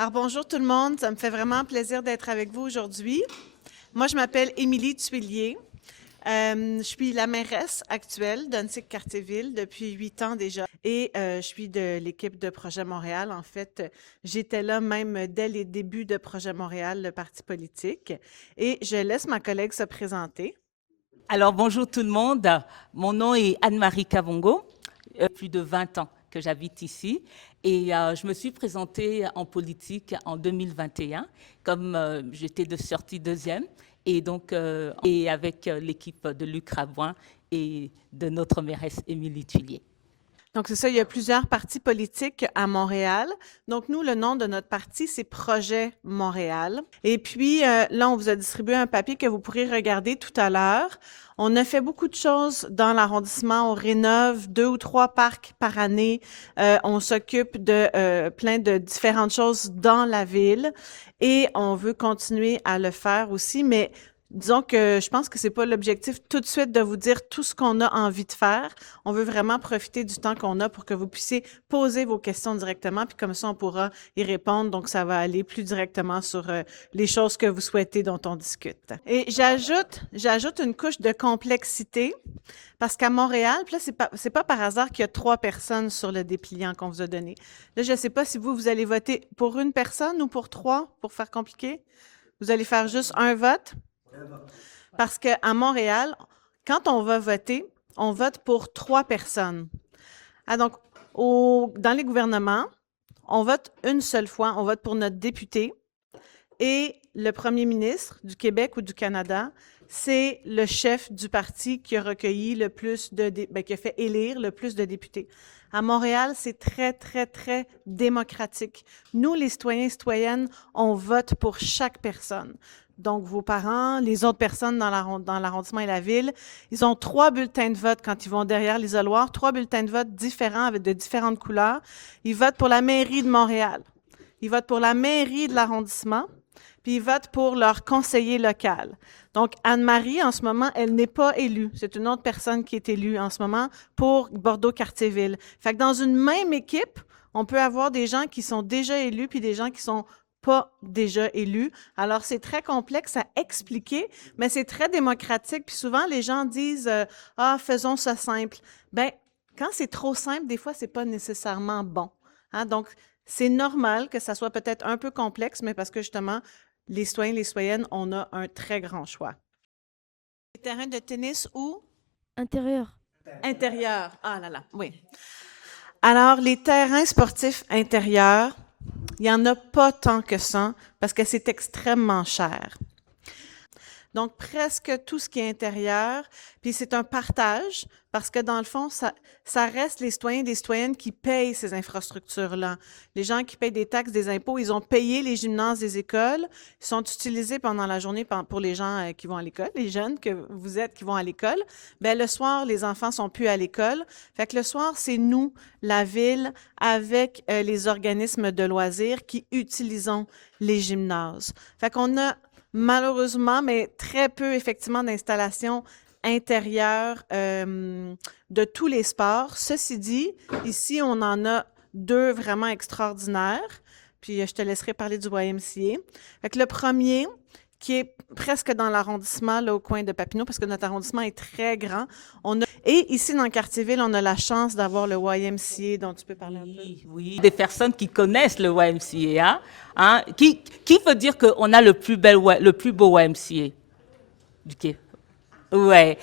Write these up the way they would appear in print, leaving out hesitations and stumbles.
Alors bonjour tout le monde, ça me fait vraiment plaisir d'être avec vous aujourd'hui. Moi, je m'appelle Émilie Tuillier. Je suis la mairesse actuelle d'Annecy-Cartierville depuis 8 ans déjà et je suis de l'équipe de Projet Montréal. En fait, j'étais là même dès les débuts de Projet Montréal, le parti politique. Et je laisse ma collègue se présenter. Alors, bonjour tout le monde. Mon nom est Anne-Marie Kavongo. Plus de 20 ans que j'habite ici. Et je me suis présentée en politique en 2021, comme j'étais de sortie deuxième. Et donc, et avec l'équipe de Luc Ravoin et de notre mairesse Émilie Tuillier. Donc, c'est ça, il y a plusieurs partis politiques à Montréal. Donc, nous, le nom de notre parti, c'est Projet Montréal. Et puis, là, on vous a distribué un papier que vous pourrez regarder tout à l'heure. On a fait beaucoup de choses dans l'arrondissement. On rénove 2 ou 3 parcs par année. On s'occupe de plein de différentes choses dans la ville et on veut continuer à le faire aussi. Mais disons que je pense que c'est pas l'objectif tout de suite de vous dire tout ce qu'on a envie de faire. On veut vraiment profiter du temps qu'on a pour que vous puissiez poser vos questions directement, puis comme ça, on pourra y répondre. Donc, ça va aller plus directement sur les choses que vous souhaitez dont on discute. Et j'ajoute une couche de complexité parce qu'à Montréal, puis là, c'est pas par hasard qu'il y a 3 personnes sur le dépliant qu'on vous a donné. Là, je ne sais pas si vous allez voter pour une personne ou pour 3, pour faire compliqué. Vous allez faire juste un vote? Parce qu'à Montréal, quand on va voter, on vote pour 3 personnes. Ah, donc, dans les gouvernements, on vote une seule fois. On vote pour notre député et le premier ministre du Québec ou du Canada, c'est le chef du parti qui a recueilli le plus qui a fait élire le plus de députés. À Montréal, c'est très, très, très démocratique. Nous, les citoyens et citoyennes, on vote pour chaque personne. Donc, vos parents, les autres personnes dans l'arrondissement et la ville, ils ont 3 bulletins de vote quand ils vont derrière l'isoloir, 3 bulletins de vote différents avec de différentes couleurs. Ils votent pour la mairie de Montréal. Ils votent pour la mairie de l'arrondissement, puis ils votent pour leur conseiller local. Donc, Anne-Marie, en ce moment, elle n'est pas élue. C'est une autre personne qui est élue en ce moment pour Bordeaux-Cartierville. Fait que dans une même équipe, on peut avoir des gens qui sont déjà élus puis des gens qui sont pas déjà élus. Alors, c'est très complexe à expliquer, mais c'est très démocratique. Puis souvent, les gens disent Ah, faisons ça simple. Bien, quand c'est trop simple, des fois, c'est pas nécessairement bon. Hein? Donc, c'est normal que ça soit peut-être un peu complexe, mais parce que justement, les citoyens et les citoyennes, on a un très grand choix. Les terrains de tennis ou Intérieur. intérieur? Ah là là, oui. Alors, les terrains sportifs intérieurs, il n'y en a pas tant que ça parce que c'est extrêmement cher. Donc, presque tout ce qui est intérieur, puis c'est un partage parce que dans le fond, ça reste les citoyens et les citoyennes qui payent ces infrastructures-là. Les gens qui payent des taxes, des impôts, ils ont payé les gymnases des écoles, ils sont utilisés pendant la journée pour les gens qui vont à l'école, les jeunes que vous êtes qui vont à l'école. Bien, le soir, les enfants sont plus à l'école. Fait que le soir, c'est nous, la ville, avec les organismes de loisirs qui utilisons les gymnases. Fait qu'on a malheureusement, mais très peu effectivement d'installations intérieures de tous les sports. Ceci dit, ici, on en a 2 vraiment extraordinaires. Puis je te laisserai parler du YMCA. Fait que le premier, qui est presque dans l'arrondissement, là, au coin de Papineau, parce que notre arrondissement est très grand. Et ici, dans Cartierville, on a la chance d'avoir le YMCA dont tu peux parler un peu. Oui, des personnes qui connaissent le YMCA, hein, qui veut dire qu'on a le plus beau YMCA du Québec. Ouais,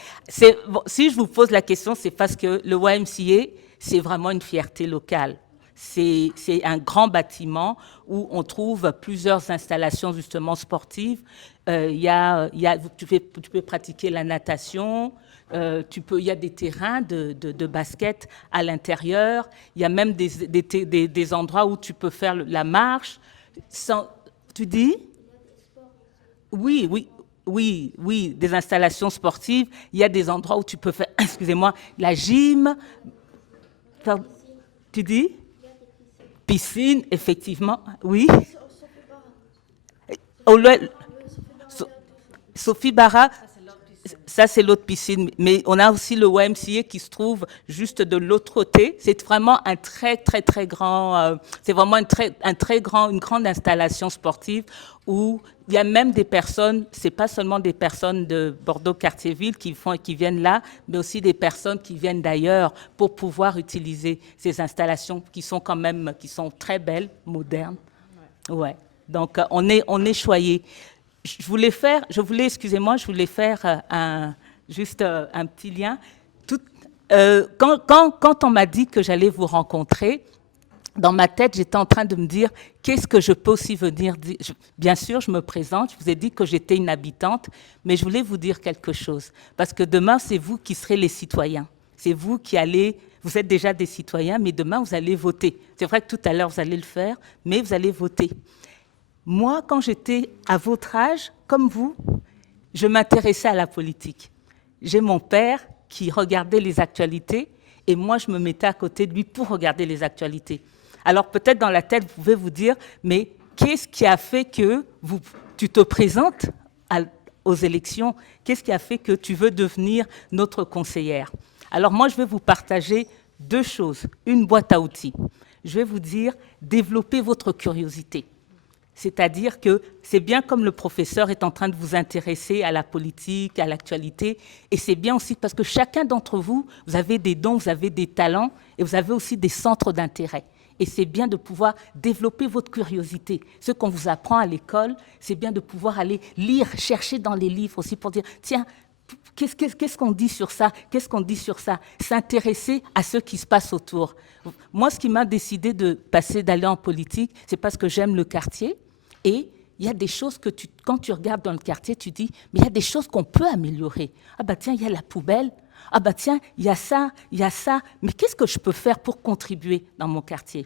bon, si je vous pose la question, c'est parce que le YMCA, c'est vraiment une fierté locale. C'est un grand bâtiment où on trouve plusieurs installations justement sportives. Tu peux pratiquer la natation, il y a des terrains de basket à l'intérieur. Il y a même des endroits où tu peux faire la marche. Tu dis? Oui, oui, oui, oui, des installations sportives. Il y a des endroits où tu peux faire, excusez-moi, la gym. Tu dis? Piscine, effectivement, oui. Sophie Barra, Ça, c'est l'autre piscine. Mais on a aussi le YMCA qui se trouve juste de l'autre côté. C'est vraiment un très grand, c'est vraiment une grande installation sportive où il y a même des personnes, c'est pas seulement des personnes de Bordeaux-Cartierville qui viennent là, mais aussi des personnes qui viennent d'ailleurs pour pouvoir utiliser ces installations qui sont quand même, qui sont très belles, modernes. Ouais. Donc, on est choyés. Excusez-moi, je voulais faire juste un petit lien. Quand on m'a dit que j'allais vous rencontrer, dans ma tête, j'étais en train de me dire, qu'est-ce que je peux aussi venir dire? Bien sûr, je me présente, je vous ai dit que j'étais une habitante, mais je voulais vous dire quelque chose. Parce que demain, c'est vous qui serez les citoyens. C'est vous qui allez, vous êtes déjà des citoyens, mais demain, vous allez voter. C'est vrai que tout à l'heure, vous allez le faire, mais vous allez voter. Moi, quand j'étais à votre âge, comme vous, je m'intéressais à la politique. J'ai mon père qui regardait les actualités et moi, je me mettais à côté de lui pour regarder les actualités. Alors peut-être dans la tête, vous pouvez vous dire, mais qu'est-ce qui a fait que tu te présentes aux élections? Qu'est-ce qui a fait que tu veux devenir notre conseillère? Alors moi, je vais vous partager deux choses. Une boîte à outils. Je vais vous dire, développez votre curiosité. C'est-à-dire que c'est bien comme le professeur est en train de vous intéresser à la politique, à l'actualité, et c'est bien aussi parce que chacun d'entre vous, vous avez des dons, vous avez des talents, et vous avez aussi des centres d'intérêt. Et c'est bien de pouvoir développer votre curiosité. Ce qu'on vous apprend à l'école, c'est bien de pouvoir aller lire, chercher dans les livres aussi pour dire, tiens, qu'est-ce qu'on dit sur ça? Qu'est-ce qu'on dit sur ça? S'intéresser à ce qui se passe autour. Moi, ce qui m'a décidé d'aller en politique, c'est parce que j'aime le quartier. Et il y a des choses que quand tu regardes dans le quartier, tu dis, mais il y a des choses qu'on peut améliorer. Ah bah tiens, il y a la poubelle. Ah bah tiens, il y a ça, il y a ça. Mais qu'est-ce que je peux faire pour contribuer dans mon quartier?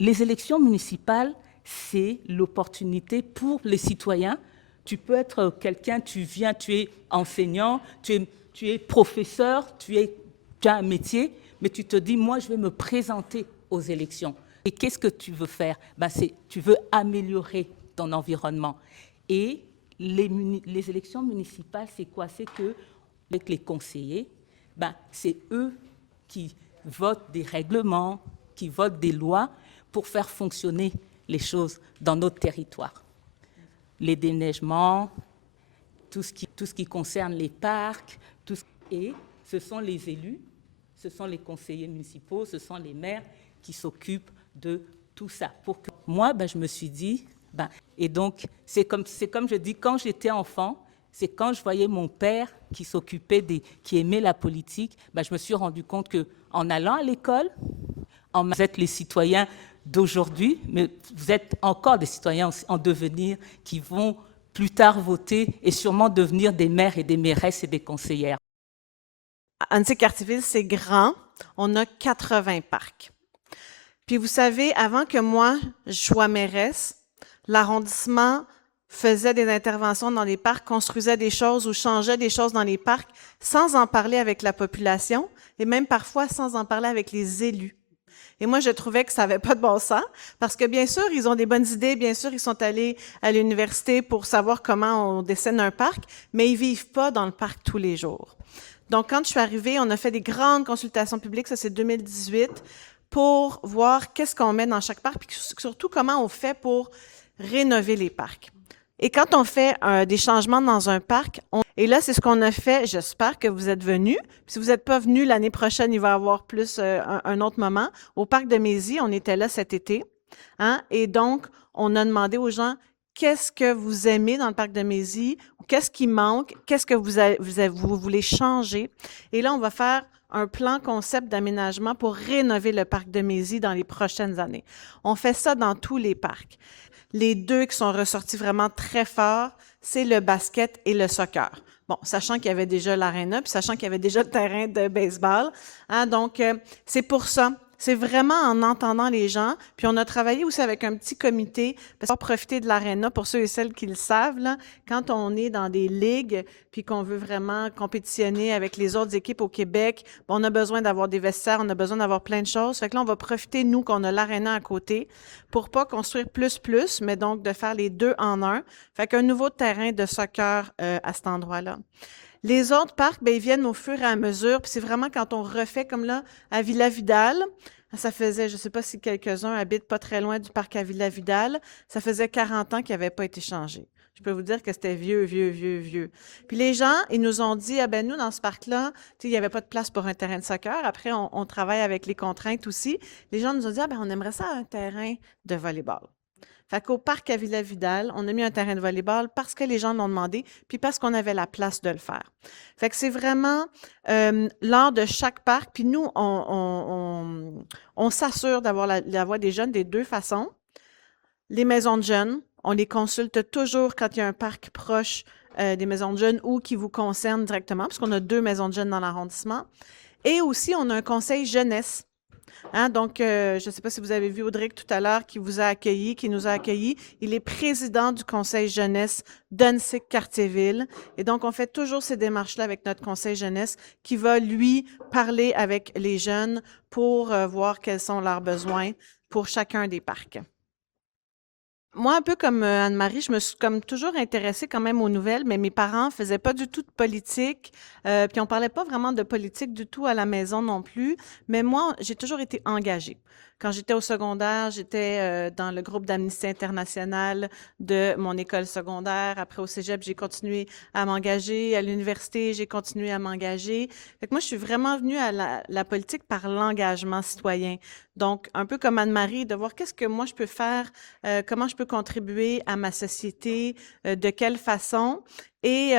Les élections municipales, c'est l'opportunité pour les citoyens. Tu peux être quelqu'un, tu es enseignant, tu es professeur, tu as un métier, mais tu te dis, moi, je vais me présenter aux élections. Et qu'est-ce que tu veux faire? Tu veux améliorer ton environnement. Et les élections municipales, c'est quoi? C'est que, avec les conseillers, c'est eux qui votent des règlements, qui votent des lois pour faire fonctionner les choses dans notre territoire. Les déneigements, tout ce qui concerne les parcs, et ce sont les élus, ce sont les conseillers municipaux, ce sont les maires qui s'occupent de tout ça. Moi, je me suis dit, et donc, c'est comme je dis, quand j'étais enfant, c'est quand je voyais mon père qui qui aimait la politique, je me suis rendu compte qu'en allant à l'école, vous êtes les citoyens d'aujourd'hui, mais vous êtes encore des citoyens en devenir qui vont plus tard voter et sûrement devenir des maires et des mairesses et des conseillères. Annecy-Cartierville, c'est grand. On a 80 parcs. Puis vous savez, avant que moi, je sois mairesse, l'arrondissement faisait des interventions dans les parcs, construisait des choses ou changeait des choses dans les parcs sans en parler avec la population et même parfois sans en parler avec les élus. Et moi, je trouvais que ça n'avait pas de bon sens parce que bien sûr, ils ont des bonnes idées, bien sûr, ils sont allés à l'université pour savoir comment on dessine un parc, mais ils ne vivent pas dans le parc tous les jours. Donc, quand je suis arrivée, on a fait des grandes consultations publiques, ça c'est 2018, pour voir qu'est-ce qu'on met dans chaque parc, puis surtout comment on fait pour rénover les parcs. Et quand on fait des changements dans un parc, et là, c'est ce qu'on a fait. J'espère que vous êtes venus. Si vous n'êtes pas venus, l'année prochaine, il va y avoir plus un autre moment. Au parc de Mézy, on était là cet été. Hein? Et donc, on a demandé aux gens, qu'est-ce que vous aimez dans le parc de Mézy? Qu'est-ce qui manque? Qu'est-ce que vous voulez changer? Et là, on va faire un plan concept d'aménagement pour rénover le parc de Mézy dans les prochaines années. On fait ça dans tous les parcs. Les deux qui sont ressortis vraiment très forts, c'est le basket et le soccer. Bon, sachant qu'il y avait déjà l'aréna, puis sachant qu'il y avait déjà le terrain de baseball. Hein, donc, c'est pour ça. C'est vraiment en entendant les gens. Puis on a travaillé aussi avec un petit comité, parce qu'on va profiter de l'aréna, pour ceux et celles qui le savent, là, quand on est dans des ligues, puis qu'on veut vraiment compétitionner avec les autres équipes au Québec, on a besoin d'avoir des vestiaires, on a besoin d'avoir plein de choses. Fait que là, on va profiter, nous, qu'on a l'aréna à côté, pour pas construire plus, mais donc de faire les deux en un. Fait qu'un nouveau terrain de soccer à cet endroit-là. Les autres parcs, ben, ils viennent au fur et à mesure, puis c'est vraiment quand on refait, comme là, à Villa-Vidal, ça faisait, je ne sais pas si quelques-uns habitent pas très loin du parc à Villa-Vidal, ça faisait 40 ans qu'il n'avait pas été changé. Je peux vous dire que c'était vieux, vieux, vieux, vieux. Puis les gens, ils nous ont dit, ah ben nous, dans ce parc-là, tu sais, il n'y avait pas de place pour un terrain de soccer. Après, on travaille avec les contraintes aussi. Les gens nous ont dit, ah ben on aimerait ça un terrain de volleyball. Fait qu'au parc à Villa-Vidal, on a mis un terrain de volleyball parce que les gens l'ont demandé, puis parce qu'on avait la place de le faire. Fait que c'est vraiment lors de chaque parc, puis nous, on s'assure d'avoir la voix des jeunes des deux façons. Les maisons de jeunes, on les consulte toujours quand il y a un parc proche des maisons de jeunes ou qui vous concerne directement, parce qu'on a 2 maisons de jeunes dans l'arrondissement. Et aussi, on a un conseil jeunesse. Hein, donc, je ne sais pas si vous avez vu Audric tout à l'heure qui vous a accueillis, qui nous a accueillis. Il est président du conseil jeunesse d'Unsick-Cartierville. Et donc, on fait toujours ces démarches-là avec notre conseil jeunesse qui va, lui, parler avec les jeunes pour voir quels sont leurs besoins pour chacun des parcs. Moi, un peu comme Anne-Marie, je me suis comme toujours intéressée quand même aux nouvelles, mais mes parents faisaient pas du tout de politique, puis on parlait pas vraiment de politique du tout à la maison non plus. Mais moi, j'ai toujours été engagée. Quand j'étais au secondaire, j'étais dans le groupe d'Amnesty International de mon école secondaire. Après, au cégep, j'ai continué à m'engager. À l'université, j'ai continué à m'engager. Fait que moi, je suis vraiment venue à la politique par l'engagement citoyen. Donc, un peu comme Anne-Marie, de voir qu'est-ce que moi je peux faire, comment je peux contribuer à ma société, de quelle façon. Et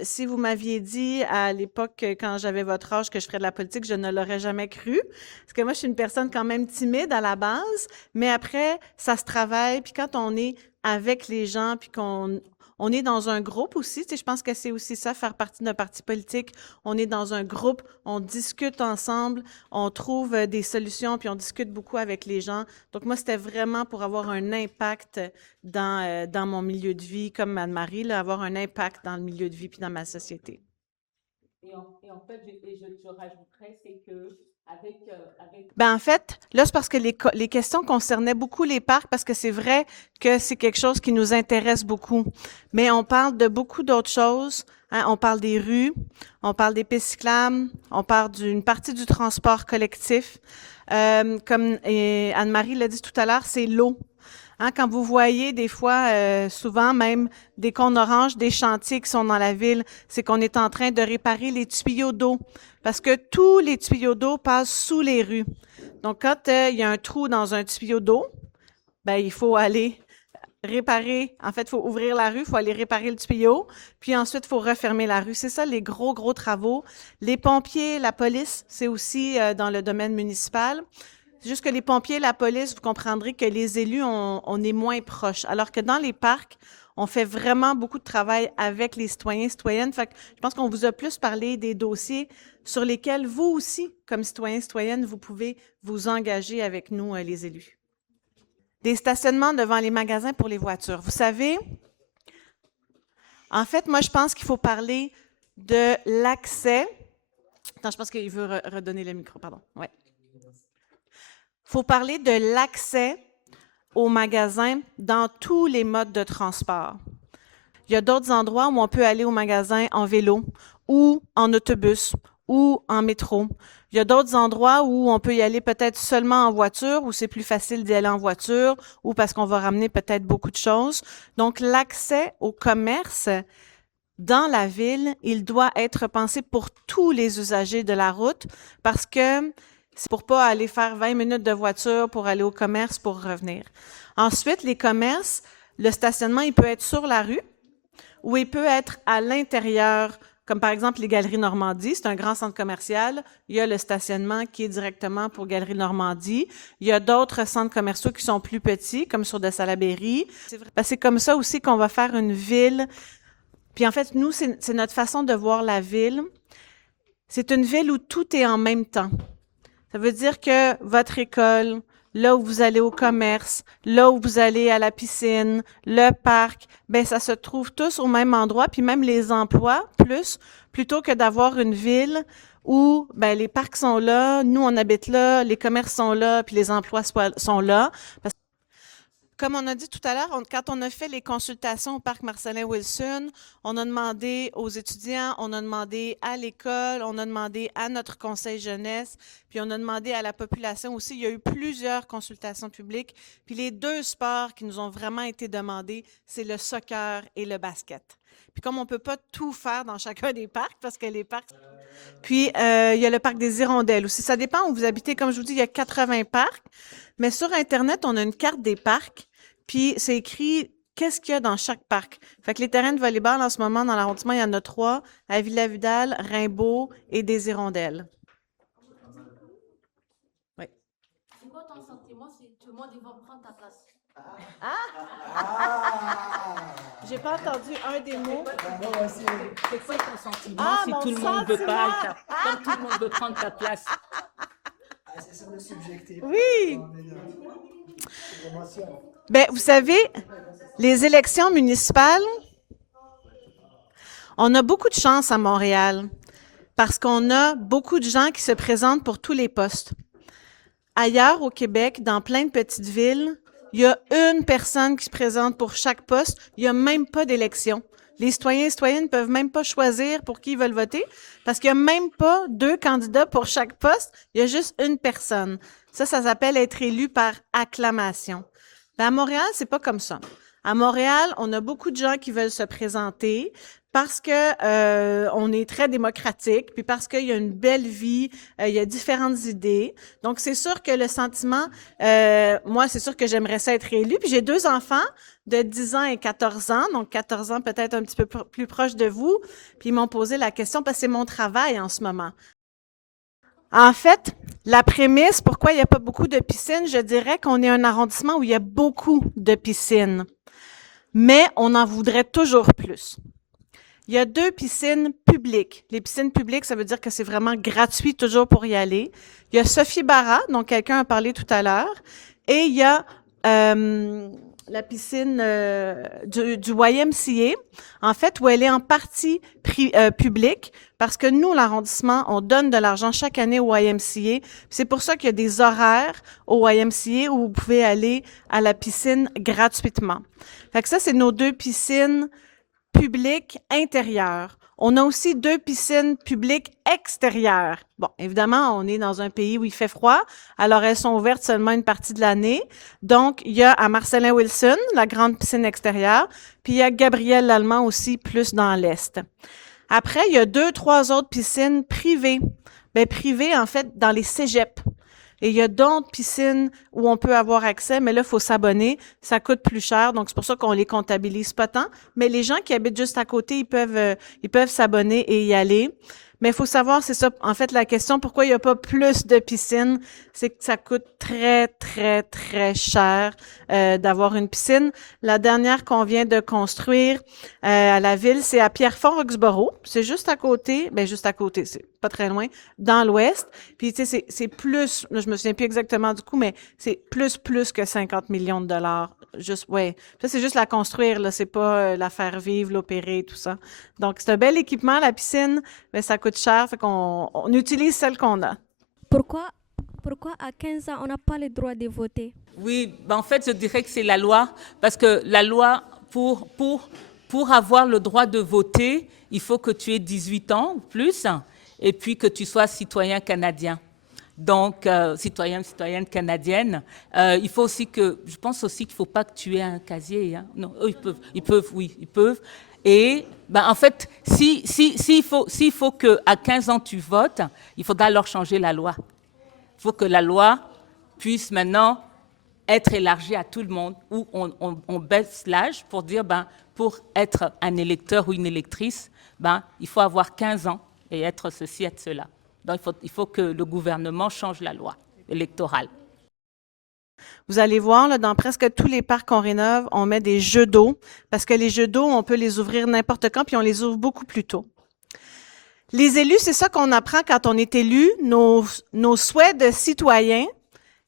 si vous m'aviez dit à l'époque, quand j'avais votre âge, que je ferais de la politique, je ne l'aurais jamais cru. Parce que moi, je suis une personne quand même timide à la base, mais après, ça se travaille. Puis quand on est avec les gens, puis qu'on est dans un groupe aussi, tu sais, je pense que c'est aussi ça, faire partie d'un parti politique. On est dans un groupe, on discute ensemble, on trouve des solutions, puis on discute beaucoup avec les gens. Donc moi, c'était vraiment pour avoir un impact dans mon milieu de vie, comme Anne-Marie, là, avoir un impact dans le milieu de vie puis dans ma société. Et en fait, je rajouterais, c'est que avec Ben en fait, là, c'est parce que les questions concernaient beaucoup les parcs, parce que c'est vrai que c'est quelque chose qui nous intéresse beaucoup. Mais on parle de beaucoup d'autres choses. Hein. On parle des rues, on parle des pistes cyclables, on parle d'une partie du transport collectif. Comme Anne-Marie l'a dit tout à l'heure, c'est l'eau. Hein, quand vous voyez des fois, souvent même des cônes oranges, des chantiers qui sont dans la ville, c'est qu'on est en train de réparer les tuyaux d'eau parce que tous les tuyaux d'eau passent sous les rues. Donc, quand il y a un trou dans un tuyau d'eau, ben, il faut aller réparer. En fait, il faut ouvrir la rue, il faut aller réparer le tuyau, puis ensuite, il faut refermer la rue. C'est ça, les gros, gros travaux. Les pompiers, la police, c'est aussi dans le domaine municipal. C'est juste que les pompiers, la police, vous comprendrez que les élus, on est moins proches. Alors que dans les parcs, on fait vraiment beaucoup de travail avec les citoyens, citoyennes. Fait que je pense qu'on vous a plus parlé des dossiers sur lesquels vous aussi, comme citoyens, citoyennes, vous pouvez vous engager avec nous, les élus. Des stationnements devant les magasins pour les voitures. Vous savez, en fait, moi, je pense qu'il faut parler de l'accès. Attends, je pense qu'il veut redonner le micro, pardon. Ouais. Il faut parler de l'accès aux magasins dans tous les modes de transport. Il y a d'autres endroits où on peut aller au magasin en vélo ou en autobus ou en métro. Il y a d'autres endroits où on peut y aller peut-être seulement en voiture, où c'est plus facile d'y aller en voiture ou parce qu'on va ramener peut-être beaucoup de choses. Donc, l'accès au commerce dans la ville, il doit être pensé pour tous les usagers de la route parce que c'est pour pas aller faire 20 minutes de voiture pour aller au commerce pour revenir. Ensuite, les commerces, le stationnement, il peut être sur la rue ou il peut être à l'intérieur, comme par exemple les Galeries Normandie. C'est un grand centre commercial. Il y a le stationnement qui est directement pour Galeries Normandie. Il y a d'autres centres commerciaux qui sont plus petits, comme sur de Salaberry. C'est comme ça aussi qu'on va faire une ville. Puis en fait, nous, c'est notre façon de voir la ville. C'est une ville où tout est en même temps. Ça veut dire que votre école, là où vous allez au commerce, là où vous allez à la piscine, le parc, bien, ça se trouve tous au même endroit, puis même les emplois, plutôt que d'avoir une ville où bien, les parcs sont là, nous, on habite là, les commerces sont là, puis les emplois sont là. Comme on a dit tout à l'heure, quand on a fait les consultations au parc Marcellin Wilson, on a demandé aux étudiants, on a demandé à l'école, on a demandé à notre conseil jeunesse, puis on a demandé à la population aussi. Il y a eu plusieurs consultations publiques. Puis les deux sports qui nous ont vraiment été demandés, c'est le soccer et le basket. Puis comme on ne peut pas tout faire dans chacun des parcs, parce que les parcs... Puis il y a le parc des Hirondelles aussi. Ça dépend où vous habitez. Comme je vous dis, il y a 80 parcs. Mais sur Internet, on a une carte des parcs, puis c'est écrit qu'est-ce qu'il y a dans chaque parc. Fait que les terrains de volleyball, en ce moment, dans l'arrondissement, il y en a 3, à Villa-Vidal, Rimbaud et des Hirondelles. Oui. C'est quoi ton sentiment si tout le monde va prendre ta place? J'ai pas entendu un des mots. C'est quoi ton sentiment Ah, si mon tout le monde veut sentiment! pas, comme tout le monde veut prendre ta place? C'est sur le subjectif. Oui! C'est l'émotion. Bien, vous savez, les élections municipales, on a beaucoup de chance à Montréal parce qu'on a beaucoup de gens qui se présentent pour tous les postes. Ailleurs au Québec, dans plein de petites villes, il y a une personne qui se présente pour chaque poste. Il n'y a même pas d'élection. Les citoyens et citoyennes ne peuvent même pas choisir pour qui ils veulent voter parce qu'il n'y a même pas 2 candidats pour chaque poste. Il y a juste une personne. Ça s'appelle être élu par acclamation. Mais à Montréal, c'est pas comme ça. À Montréal, on a beaucoup de gens qui veulent se présenter parce que on est très démocratique, puis parce qu'il y a une belle vie, il y a différentes idées. Donc, c'est sûr que le sentiment, moi, c'est sûr que j'aimerais ça être élu. Puis j'ai 2 enfants de 10 ans et 14 ans, donc 14 ans peut-être un petit peu plus proche de vous. Puis ils m'ont posé la question parce que c'est mon travail en ce moment. En fait, la prémisse, pourquoi il n'y a pas beaucoup de piscines, je dirais qu'on est un arrondissement où il y a beaucoup de piscines, mais on en voudrait toujours plus. Il y a 2 piscines publiques. Les piscines publiques, ça veut dire que c'est vraiment gratuit toujours pour y aller. Il y a Sophie Barra, dont quelqu'un a parlé tout à l'heure, et il y a la piscine du YMCA, en fait, où elle est en partie publique, parce que nous, l'arrondissement, on donne de l'argent chaque année au YMCA. C'est pour ça qu'il y a des horaires au YMCA où vous pouvez aller à la piscine gratuitement. Fait que ça, c'est nos 2 piscines publiques intérieures. On a aussi 2 piscines publiques extérieures. Bon, évidemment, on est dans un pays où il fait froid, alors elles sont ouvertes seulement une partie de l'année. Donc, il y a à Marcellin Wilson, la grande piscine extérieure, puis il y a Gabriel Lallemand aussi, plus dans l'Est. Après, il y a 2-3 autres piscines privées. Bien, privées, en fait, dans les cégeps. Et il y a d'autres piscines où on peut avoir accès, mais là, il faut s'abonner. Ça coûte plus cher, donc c'est pour ça qu'on les comptabilise pas tant. Mais les gens qui habitent juste à côté, ils peuvent s'abonner et y aller. Mais il faut savoir, c'est ça, en fait, la question, pourquoi il n'y a pas plus de piscines, c'est que ça coûte très, très, très cher d'avoir une piscine. La dernière qu'on vient de construire à la ville, c'est à Pierrefonds-Roxborough. C'est juste à côté, bien juste à côté, c'est pas très loin, dans l'ouest. Puis, tu sais, c'est plus, là, je me souviens plus exactement du coût, mais c'est plus que 50 millions de dollars. Juste, ouais. Ça, c'est juste la construire, là. C'est pas la faire vivre, l'opérer, tout ça. Donc, c'est un bel équipement, la piscine, mais ça coûte cher, fait qu'on utilise celle qu'on a. Pourquoi à 15 ans, on n'a pas le droit de voter? Oui, ben en fait, je dirais que c'est la loi, parce que la loi, pour avoir le droit de voter, il faut que tu aies 18 ans ou plus, et puis que tu sois citoyen canadien. Donc, citoyenne canadienne. Il faut aussi je pense aussi qu'il ne faut pas que tu aies un casier. Hein. Non, eux, ils peuvent. Et ben, en fait, s'il faut qu'à 15 ans tu votes, il faudra alors changer la loi. Il faut que la loi puisse maintenant être élargie à tout le monde, où on baisse l'âge pour dire, ben, pour être un électeur ou une électrice, ben, il faut avoir 15 ans et être ceci, être cela. Donc, il faut que le gouvernement change la loi électorale. Vous allez voir, là, dans presque tous les parcs qu'on rénove, on met des jeux d'eau, parce que les jeux d'eau, on peut les ouvrir n'importe quand, puis on les ouvre beaucoup plus tôt. Les élus, c'est ça qu'on apprend quand on est élu, nos souhaits de citoyens.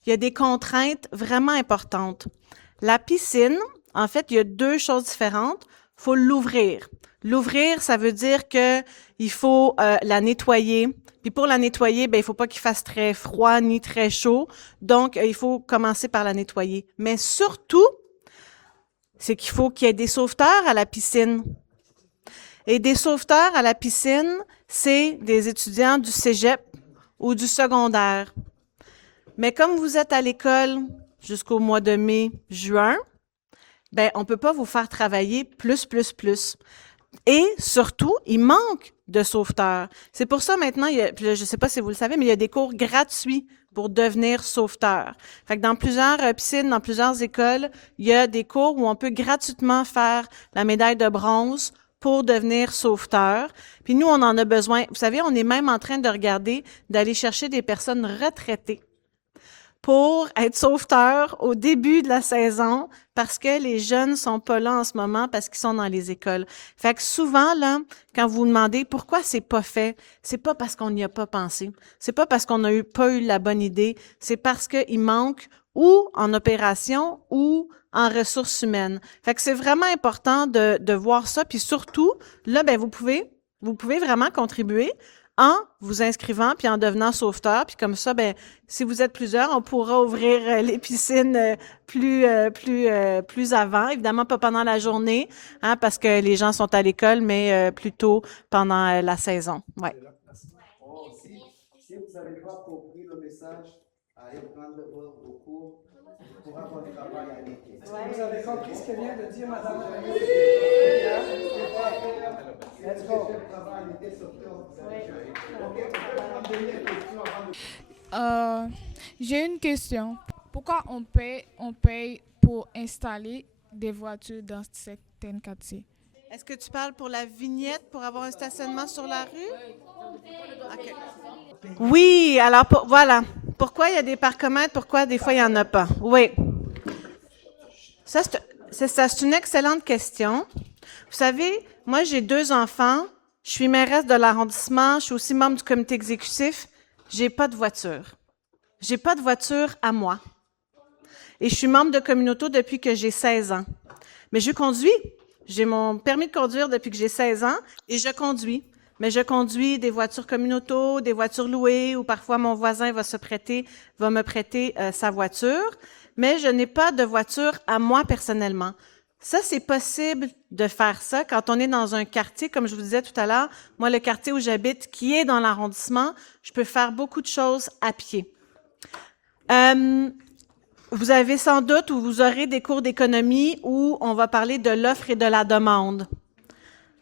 Il y a des contraintes vraiment importantes. La piscine, en fait, il y a 2 choses différentes. Il faut l'ouvrir. L'ouvrir, ça veut dire qu'il faut la nettoyer. Puis pour la nettoyer, bien, il ne faut pas qu'il fasse très froid ni très chaud. Donc, il faut commencer par la nettoyer. Mais surtout, c'est qu'il faut qu'il y ait des sauveteurs à la piscine. Et des sauveteurs à la piscine, c'est des étudiants du cégep ou du secondaire. Mais comme vous êtes à l'école jusqu'au mois de mai, juin, ben on ne peut pas vous faire travailler plus. Et surtout, il manque de sauveteurs. C'est pour ça maintenant, je ne sais pas si vous le savez, mais il y a des cours gratuits pour devenir sauveteur. Fait que dans plusieurs piscines, dans plusieurs écoles, il y a des cours où on peut gratuitement faire la médaille de bronze pour devenir sauveteur. Puis nous, on en a besoin. Vous savez, on est même en train de regarder, d'aller chercher des personnes retraitées pour être sauveteurs au début de la saison parce que les jeunes ne sont pas là en ce moment parce qu'ils sont dans les écoles. Fait que souvent, là, quand vous vous demandez pourquoi c'est pas fait, c'est pas parce qu'on n'y a pas pensé. C'est pas parce qu'on n'a pas eu la bonne idée. C'est parce qu'il manque ou en opération ou en ressources humaines. Fait que c'est vraiment important de voir ça. Puis surtout, là, ben vous pouvez vraiment contribuer en vous inscrivant puis en devenant sauveteur. Puis comme ça, ben si vous êtes plusieurs, on pourra ouvrir les piscines plus avant. Évidemment, pas pendant la journée, hein, parce que les gens sont à l'école, mais plutôt pendant la saison. Ouais. Si vous n'avez pas compris le message, allez prendre vos cours pour avoir un travail à l'équipe. Vous avez compris ce que vient de dire Madame Janet? Let's go. J'ai une question. Pourquoi on paye pour installer des voitures dans certains quartiers? Est-ce que tu parles pour la vignette pour avoir un stationnement sur la rue? OK. Oui, alors voilà. Pourquoi il y a des parcomètres? Pourquoi des fois il n'y en a pas? Oui. Ça, c'est une excellente question. Vous savez, moi, j'ai 2 enfants. Je suis mairesse de l'arrondissement. Je suis aussi membre du comité exécutif. Je n'ai pas de voiture. Je n'ai pas de voiture à moi. Et je suis membre de Communauto depuis que j'ai 16 ans. Mais je conduis. J'ai mon permis de conduire depuis que j'ai 16 ans et je conduis. Mais je conduis des voitures Communauto, des voitures louées, ou parfois mon voisin va me prêter sa voiture. Mais je n'ai pas de voiture à moi personnellement. Ça, c'est possible de faire ça quand on est dans un quartier, comme je vous disais tout à l'heure. Moi, le quartier où j'habite, qui est dans l'arrondissement, je peux faire beaucoup de choses à pied. Vous avez sans doute ou vous aurez des cours d'économie où on va parler de l'offre et de la demande.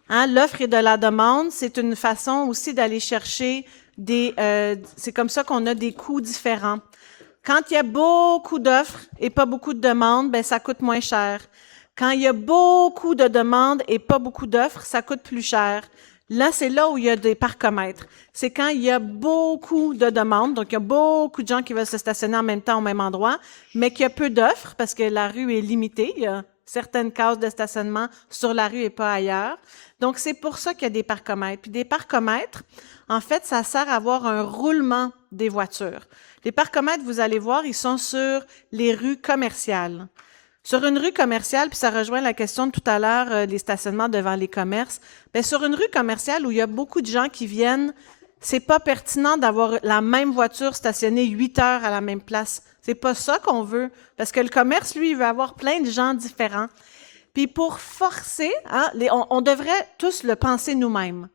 Hein, l'offre et de la demande, c'est une façon aussi d'aller chercher c'est comme ça qu'on a des coûts différents. Quand il y a beaucoup d'offres et pas beaucoup de demandes, bien, ça coûte moins cher. Quand il y a beaucoup de demandes et pas beaucoup d'offres, ça coûte plus cher. Là, c'est là où il y a des parcomètres. C'est quand il y a beaucoup de demandes, donc il y a beaucoup de gens qui veulent se stationner en même temps au même endroit, mais qu'il y a peu d'offres parce que la rue est limitée. Il y a certaines cases de stationnement sur la rue et pas ailleurs. Donc, c'est pour ça qu'il y a des parcomètres. Puis des parcomètres, en fait, ça sert à avoir un roulement des voitures. Les parcomètres, vous allez voir, ils sont sur les rues commerciales. Sur une rue commerciale, puis ça rejoint la question de tout à l'heure, les stationnements devant les commerces, bien, sur une rue commerciale où il y a beaucoup de gens qui viennent, c'est pas pertinent d'avoir la même voiture stationnée 8 heures à la même place. C'est pas ça qu'on veut, parce que le commerce, lui, il veut avoir plein de gens différents. Puis pour forcer, hein, on devrait tous le penser nous-mêmes,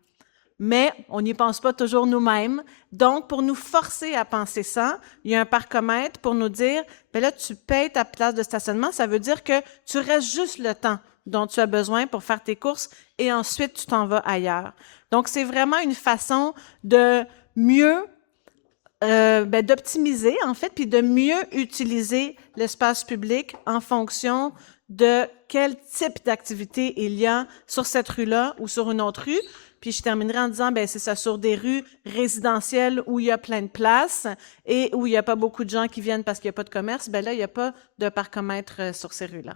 mais on n'y pense pas toujours nous-mêmes. Donc, pour nous forcer à penser ça, il y a un parcomètre pour nous dire, bien là, tu payes ta place de stationnement, ça veut dire que tu restes juste le temps dont tu as besoin pour faire tes courses et ensuite tu t'en vas ailleurs. Donc, c'est vraiment une façon de mieux, d'optimiser en fait, puis de mieux utiliser l'espace public en fonction de quel type d'activité il y a sur cette rue-là ou sur une autre rue. Puis je terminerai en disant, bien, c'est ça, sur des rues résidentielles où il y a plein de places et où il n'y a pas beaucoup de gens qui viennent parce qu'il n'y a pas de commerce, bien là, il n'y a pas de parcomètre sur ces rues-là.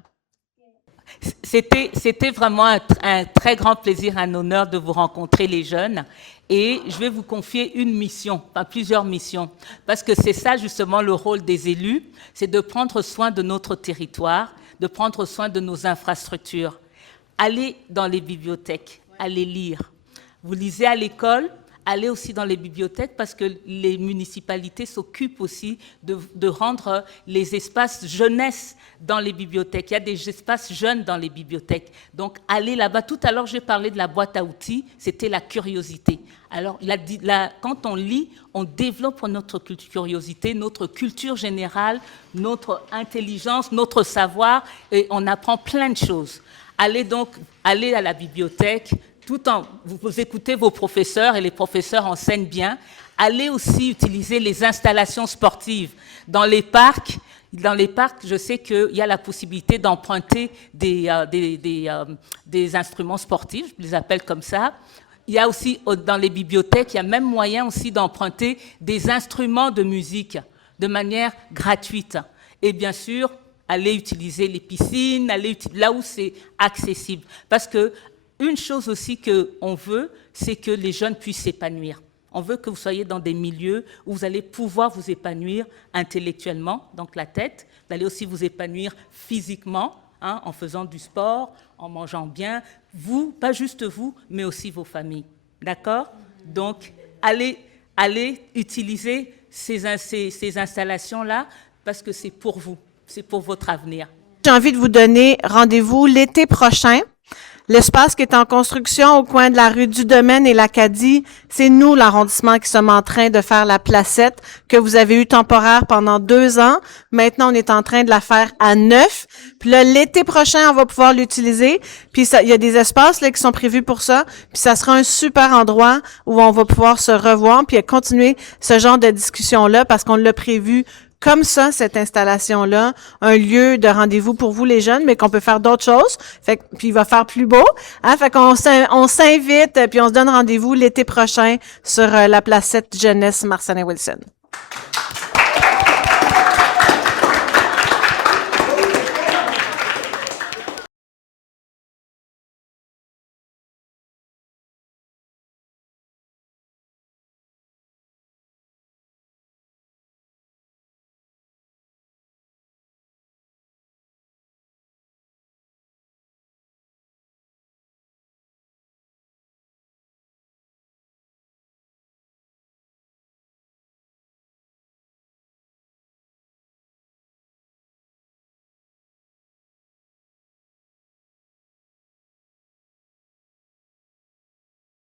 C'était vraiment un très grand plaisir, un honneur de vous rencontrer, les jeunes. Et je vais vous confier une mission, enfin plusieurs missions, parce que c'est ça justement le rôle des élus, c'est de prendre soin de notre territoire, de prendre soin de nos infrastructures. Allez dans les bibliothèques, allez lire. Vous lisez à l'école, Allez aussi dans les bibliothèques parce que les municipalités s'occupent aussi de rendre les espaces jeunesse dans les bibliothèques. Il y a des espaces jeunes dans les bibliothèques. Donc, allez là-bas. Tout à l'heure, j'ai parlé de la boîte à outils. C'était la curiosité. Alors, quand on lit, on développe notre curiosité, notre culture générale, notre intelligence, notre savoir, et on apprend plein de choses. Allez à la bibliothèque, vous écoutez vos professeurs, et les professeurs enseignent bien. Allez aussi utiliser les installations sportives. Dans les parcs, je sais qu'il y a la possibilité d'emprunter des instruments sportifs, je les appelle comme ça. Il y a aussi, dans les bibliothèques, il y a même moyen aussi d'emprunter des instruments de musique de manière gratuite. Et bien sûr, allez utiliser les piscines, là où c'est accessible. Parce que une chose aussi qu'on veut, c'est que les jeunes puissent s'épanouir. On veut que vous soyez dans des milieux où vous allez pouvoir vous épanouir intellectuellement, donc la tête. Vous allez aussi vous épanouir physiquement, en faisant du sport, en mangeant bien. Vous, pas juste vous, mais aussi vos familles. D'accord? Donc, allez utiliser ces installations-là parce que c'est pour vous, c'est pour votre avenir. J'ai envie de vous donner rendez-vous l'été prochain. L'espace qui est en construction au coin de la rue du Domaine et l'Acadie, c'est nous, l'arrondissement, qui sommes en train de faire la placette que vous avez eue temporaire pendant 2 ans. Maintenant, on est en train de la faire à 9. Puis là, l'été prochain, on va pouvoir l'utiliser. Puis il y a des espaces là qui sont prévus pour ça. Puis ça sera un super endroit où on va pouvoir se revoir puis continuer ce genre de discussion-là parce qu'on l'a prévu comme ça, cette installation-là, un lieu de rendez-vous pour vous les jeunes, mais qu'on peut faire d'autres choses. Puis il va faire plus beau. Fait qu'on s'invite, puis on se donne rendez-vous l'été prochain sur la placette jeunesse Marcelin Wilson.